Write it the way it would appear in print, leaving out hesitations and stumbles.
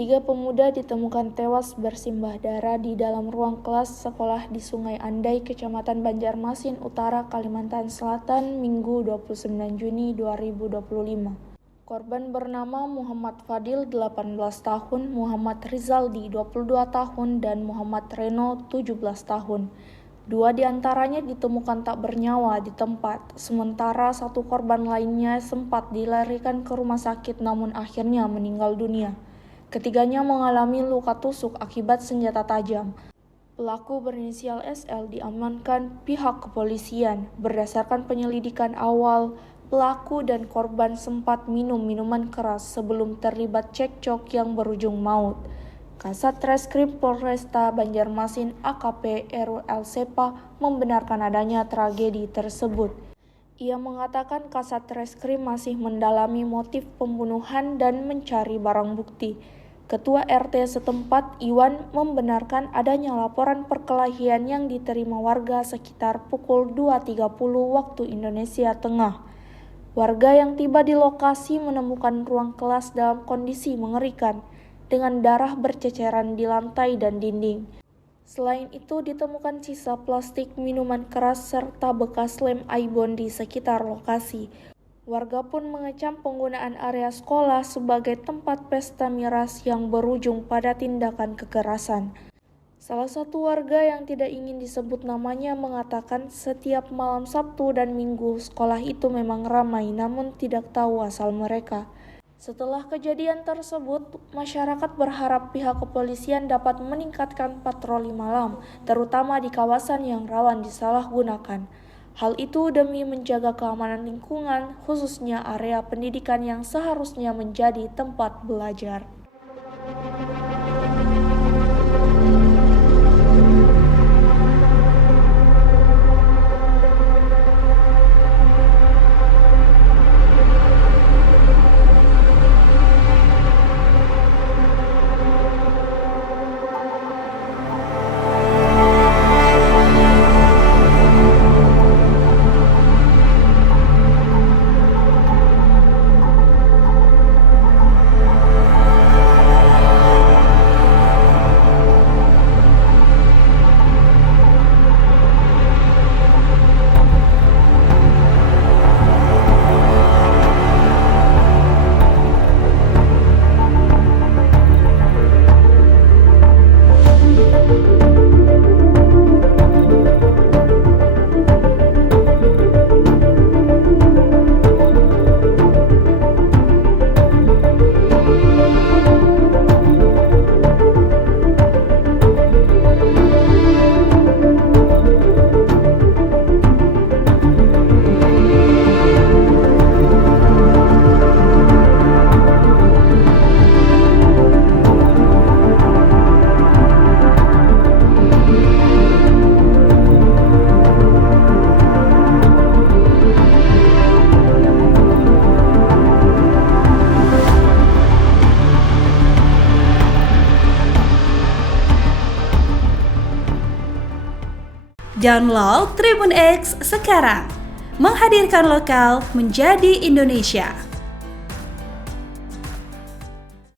3 pemuda ditemukan tewas bersimbah darah di dalam ruang kelas sekolah di Sungai Andai, Kecamatan Banjarmasin Utara, Kalimantan Selatan, Minggu 29 Juni 2025. Korban bernama Muhammad Fadil 18 tahun, Muhammad Rizaldi 22 tahun, dan Muhammad Reno 17 tahun. 2 diantaranya ditemukan tak bernyawa di tempat, sementara 1 korban lainnya sempat dilarikan ke rumah sakit namun akhirnya meninggal dunia. Ketiganya mengalami luka tusuk akibat senjata tajam. Pelaku berinisial SL diamankan pihak kepolisian. Berdasarkan penyelidikan awal, pelaku dan korban sempat minum minuman keras sebelum terlibat cekcok yang berujung maut. Kasat Reskrim Polresta Banjarmasin AKP RL Sepa membenarkan adanya tragedi tersebut. Ia mengatakan Kasat Reskrim masih mendalami motif pembunuhan dan mencari barang bukti. Ketua RT setempat, Iwan, membenarkan adanya laporan perkelahian yang diterima warga sekitar pukul 2.30 waktu Indonesia Tengah. Warga yang tiba di lokasi menemukan ruang kelas dalam kondisi mengerikan, dengan darah berceceran di lantai dan dinding. Selain itu, ditemukan sisa plastik minuman keras serta bekas lem Aibon di sekitar lokasi. Warga pun mengecam penggunaan area sekolah sebagai tempat pesta miras yang berujung pada tindakan kekerasan. Salah satu warga yang tidak ingin disebut namanya mengatakan setiap malam Sabtu dan Minggu sekolah itu memang ramai namun tidak tahu asal mereka. Setelah kejadian tersebut, masyarakat berharap pihak kepolisian dapat meningkatkan patroli malam, terutama di kawasan yang rawan disalahgunakan. Hal itu demi menjaga keamanan lingkungan, khususnya area pendidikan yang seharusnya menjadi tempat belajar. Download Tribun X sekarang, menghadirkan lokal menjadi Indonesia.